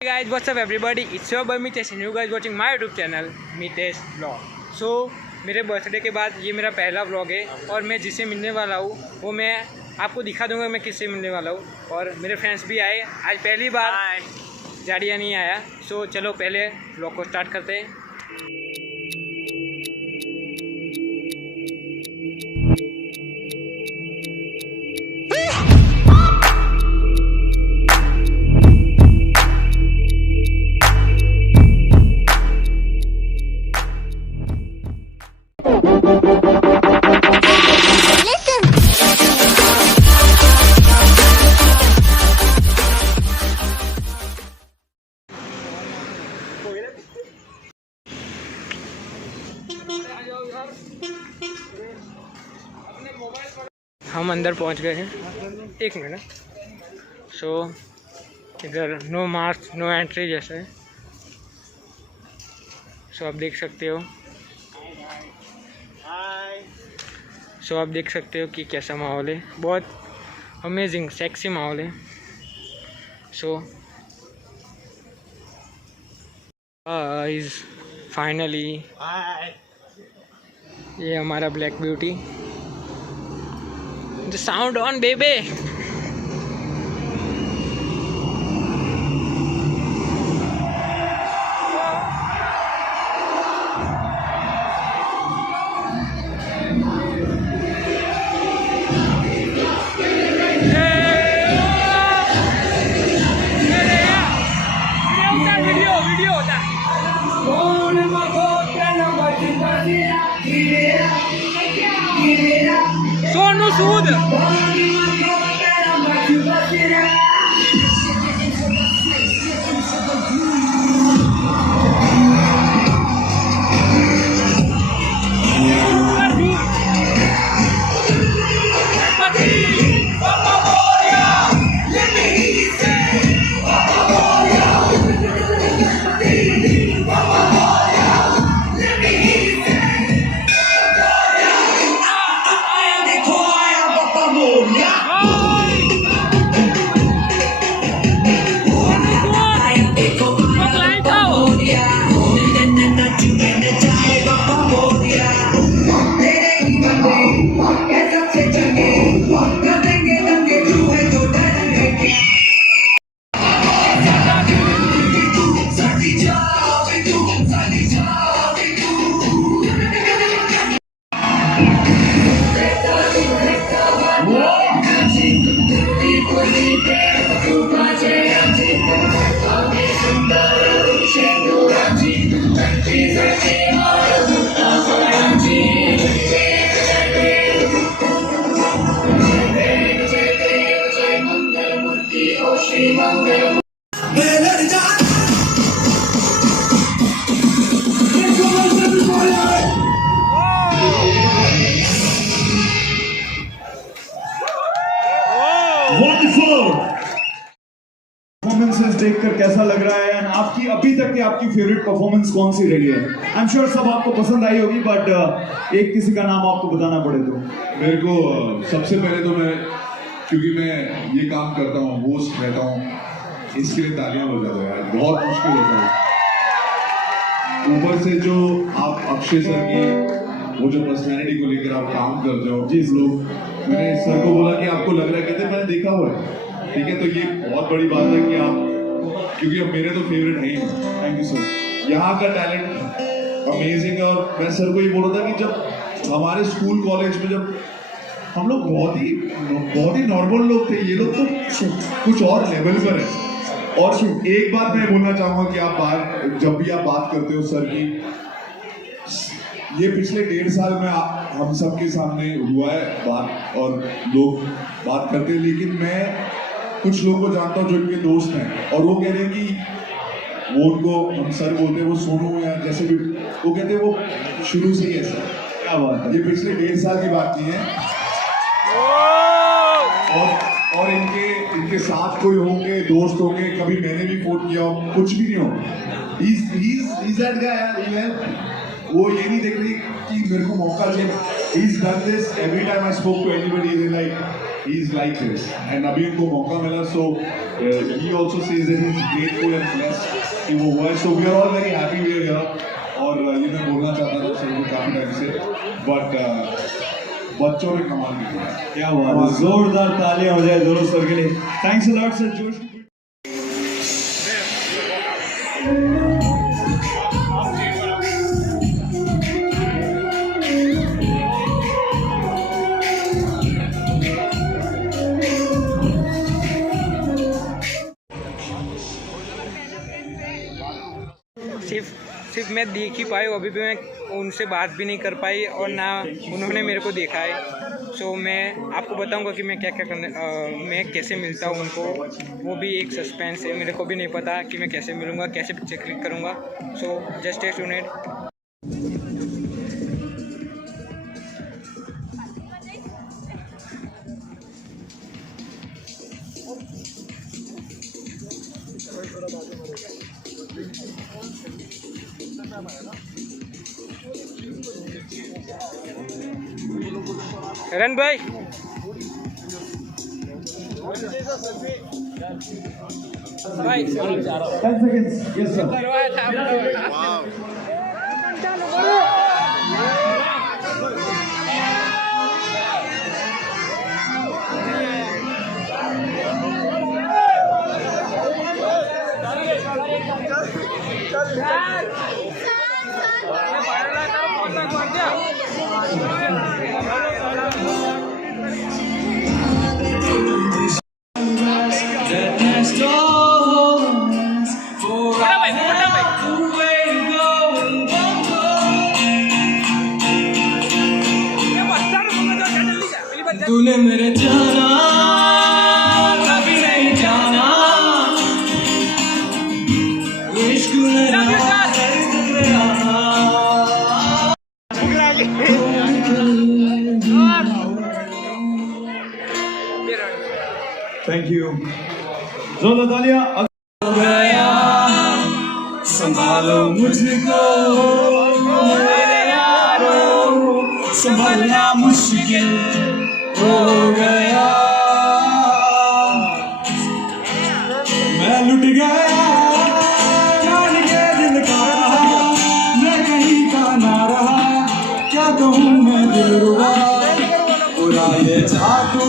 Hey guys, what's up everybody? It's your boy Mitesh and you guys watching my YouTube channel Mitesh Vlog. So मेरे birthday के बाद ये मेरा पहला vlog है और मैं जिससे मिलने वाला हूँ वो मैं आपको दिखा दूंगा मैं किससे मिलने वाला हूँ। और मेरे फ्रेंड्स भी आए, आज पहली बार जाड़िया नहीं आया। सो चलो पहले व्लॉग को स्टार्ट करते हैं। हम अंदर पहुंच गए हैं, एक मिनट। सो इधर नो मार्क्स नो एंट्री जैसा है। सो आप देख सकते हो कि कैसा माहौल है, बहुत अमेजिंग सेक्सी माहौल है। सो गाइस फाइनली ये हमारा black beauty. The sound on, baby. Sono Sud. Performances देखकर कैसा लग रहा है? आपकी अभी तक की आपकी फेवरेट परफॉर्मेंस कौन सी रही है? आई एम श्योर सब आपको पसंद आई होगी, बट एक किसी का नाम आपको बताना पड़े तो। मेरे को सबसे पहले तो मैं, क्योंकि मैं ये काम करता हूँ, होस्ट रहता हूँ, इसके लिए तालियां बजा दो यार, बहुत मुश्किल होता है। ऊपर से जो आप अक्षय सर की वो जो पर्सनैलिटी को लेकर आप काम करते हो, जिस लोग, मैंने सर को बोला कि आपको लग रहा है, कहते मैंने देखा हुआ है, ठीक है, तो ये बहुत बड़ी बात है कि आप, क्योंकि अब मेरे तो फेवरेट है ही। Thank you sir. यहाँ का टैलेंट अमेजिंग है। और मैं सर को ये बोल रहा था कि जब हमारे स्कूल कॉलेज में जब हम लोग बहुत ही नॉर्मल लोग थे, ये लोग तो कुछ और लेवल पर है। और एक बात मैं बोलना चाहूँगा कि आप जब भी आप बात करते हो सर की, ये पिछले 1.5 साल में हम सबके सामने हुआ है बात, और लोग बात करते हैं, लेकिन मैं कुछ लोगों को जानता हूँ जो इनके दोस्त हैं, और वो कह रहे हैं कि वो उनको, हम सर बोलते हैं वो सोनू या जैसे भी, वो कहते हैं वो शुरू से ही ऐसा। क्या बात है, ये पिछले 1.5 साल की बात नहीं है। और इनके साथ कोई होंगे, दोस्त होंगे, कभी मैंने भी फोन किया हो, कुछ भी नहीं हो, he's that guy यार। वो ये नहीं देख रही कि मेरे को मौका चाहिए। He's done this every time I spoke to anybody, they like he is like this. And अभी उनको मौका मिला, so he also says that he is grateful and blessed कि वो हुआ है. So we are all very happy we are here. और ये मैं बोलना चाहता था सर को काफी टाइम से, but बच्चों ने कमाल किया. क्या हुआ, जोरदार तालियां हो जाए दोनों सर के लिए. Thanks a lot sir. जोश सिर्फ मैं देख ही पाई, अभी भी मैं उनसे बात भी नहीं कर पाई और ना उन्होंने मेरे को देखा है. सो मैं आपको बताऊंगा कि मैं क्या क्या मैं कैसे मिलता हूँ उनको. वो भी एक सस्पेंस है, मेरे को भी नहीं पता कि मैं कैसे मिलूँगा, कैसे पिक्चर क्लिक करूँगा. So just stay tuned. Run भाई, भाई 10 seconds. Yes sir. करवाया था. तूने मेरे जाना कभी नहीं जाना, इश्क मेरा थैंक यू. जोरदार तालियां. गया, संभालो मुझको मेरे यारों, संभालना मुश्किल हो गया. मैं लुट गया जान के दिल का, मैं कहीं का ना रहा, क्या कहूँ मैं दिल रुबा. बुरा ये जादू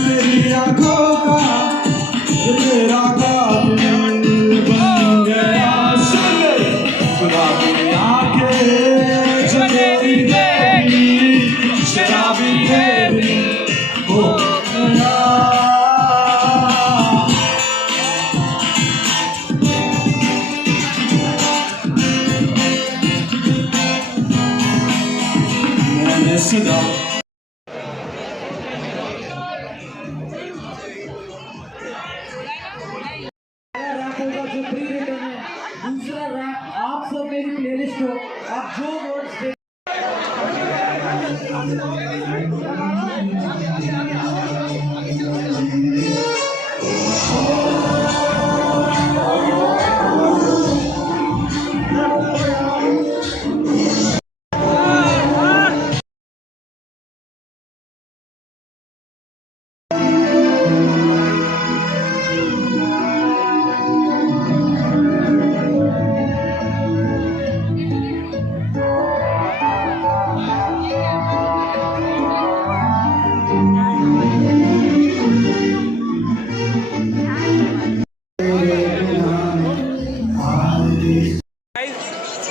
तेरी आंखों का, ये तेरा कातिल बन गया. सुन खुदा की आंखें जो तेरी देवी, शराबी तेरी हो गया. मैंने सुना दूसरा रैप आप सब मेरी प्लेलिस्ट हो, आप जो वर्ड्स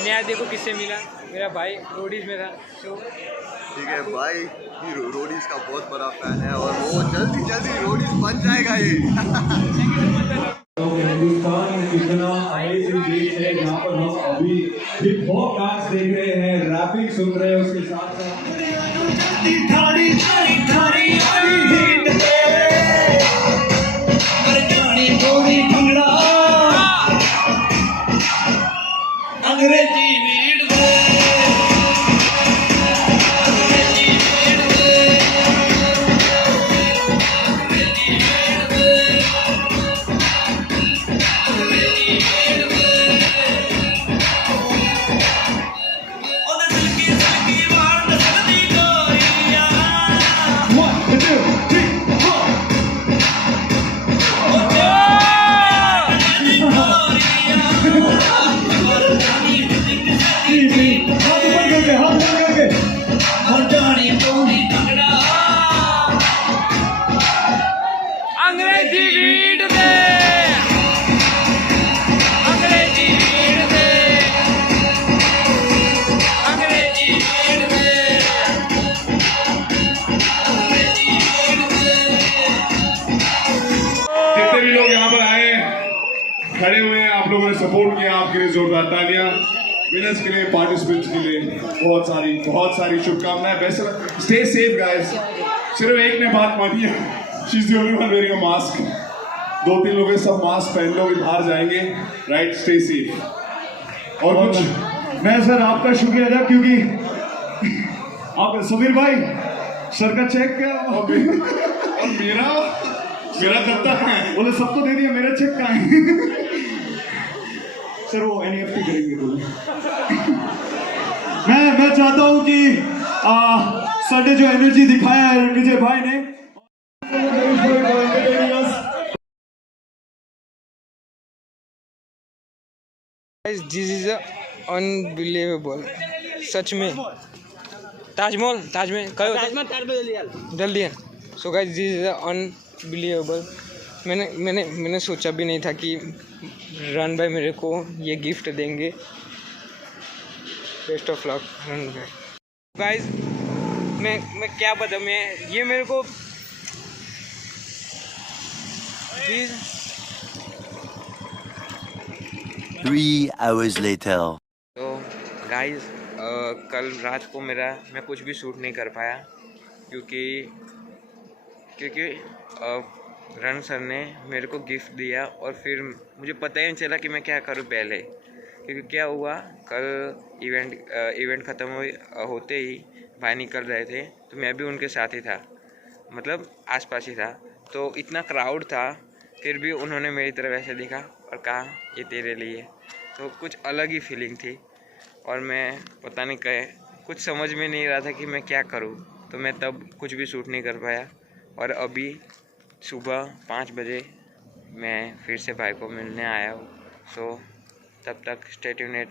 मैं देखो किससे मिला, मेरा भाई रोडीज में था. तो ठीक है भाई, ये रोडीज का बहुत बड़ा फैन है और वो जल्दी जल्दी रोडीज बन जाएगा ये. तो हिंदुस्तान कितना अमेजिंग देश है जहाँ पर हम अभी हिप हॉप डांस देख रहे हैं, रैपिंग सुन रहे हैं, उसके साथ अंग्रेजी One, two, three. खड़े हुए हैं, आप लोगों ने सपोर्ट किया, आपके लिए जोरदार तालियां। विनर्स के लिए, पार्टिसिपेंट्स के लिए बहुत सारी शुभकामनाएं। Best stay safe guys. सिर्फ एक ने बात मानी है, she is the only one wearing a mask. 2-3 लोग सब मास्क पहन लो, बाहर जाएंगे, राइट? Stay safe. और कुछ मैं सर आपका शुक्रिया अदा, क्योंकि आप समीर भाई सर का चेक क्या और मेरा दफ्तर है, बोले सब तो दे दिया, मेरा चेक कहाँ है? सर वो NEFT करेंगे बोले। मैं चाहता हूँ कि साढ़े जो एनर्जी दिखाया है रणविजय भाई ने, दिस इज अनबिलीवेबल, सच में। ताजमहल कहो जल्दी है। So guys this is unbelievable. मैंने सोचा भी नहीं था कि रन भाई मेरे को ये गिफ्ट देंगे। बेस्ट ऑफ लक रन भाई। गाइस मैं क्या बताऊँ, मैं ये मेरे को प्लीज 3 hours later. तो गाइस कल रात को मैं कुछ भी शूट नहीं कर पाया क्योंकि रन सर ने मेरे को गिफ्ट दिया और फिर मुझे पता ही नहीं चला कि मैं क्या करूं पहले। क्योंकि क्या हुआ, कल इवेंट ख़त्म होते ही भाई निकल रहे थे तो मैं भी उनके साथ ही था, मतलब आसपास ही था। तो इतना क्राउड था, फिर भी उन्होंने मेरी तरफ ऐसे देखा और कहा ये तेरे लिए। तो कुछ अलग ही फीलिंग थी और मैं पता नहीं कुछ समझ में नहीं रहा था कि मैं क्या करूं। तो मैं तब कुछ भी शूट नहीं कर पाया और अभी सुबह 5 बजे मैं फिर से भाई को मिलने आया हूँ। सो तब तक stay tuned.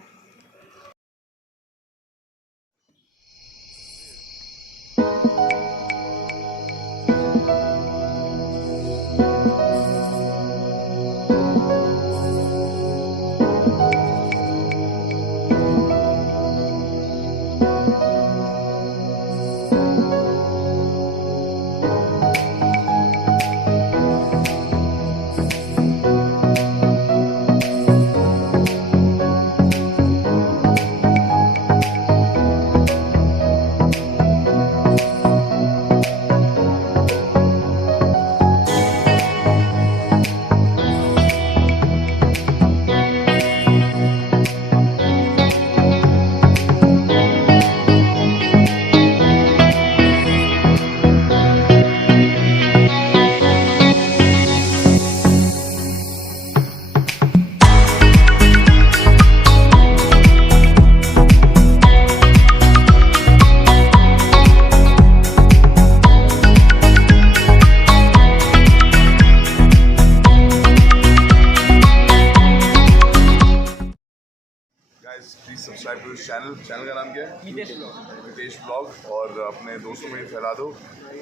Please subscribe to channel का नाम क्या है? मितेश ब्लॉग। और अपने दोस्तों में फैला दो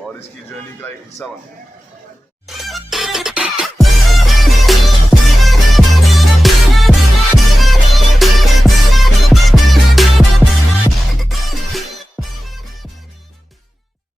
और इसकी जर्नी का एक हिस्सा बनो।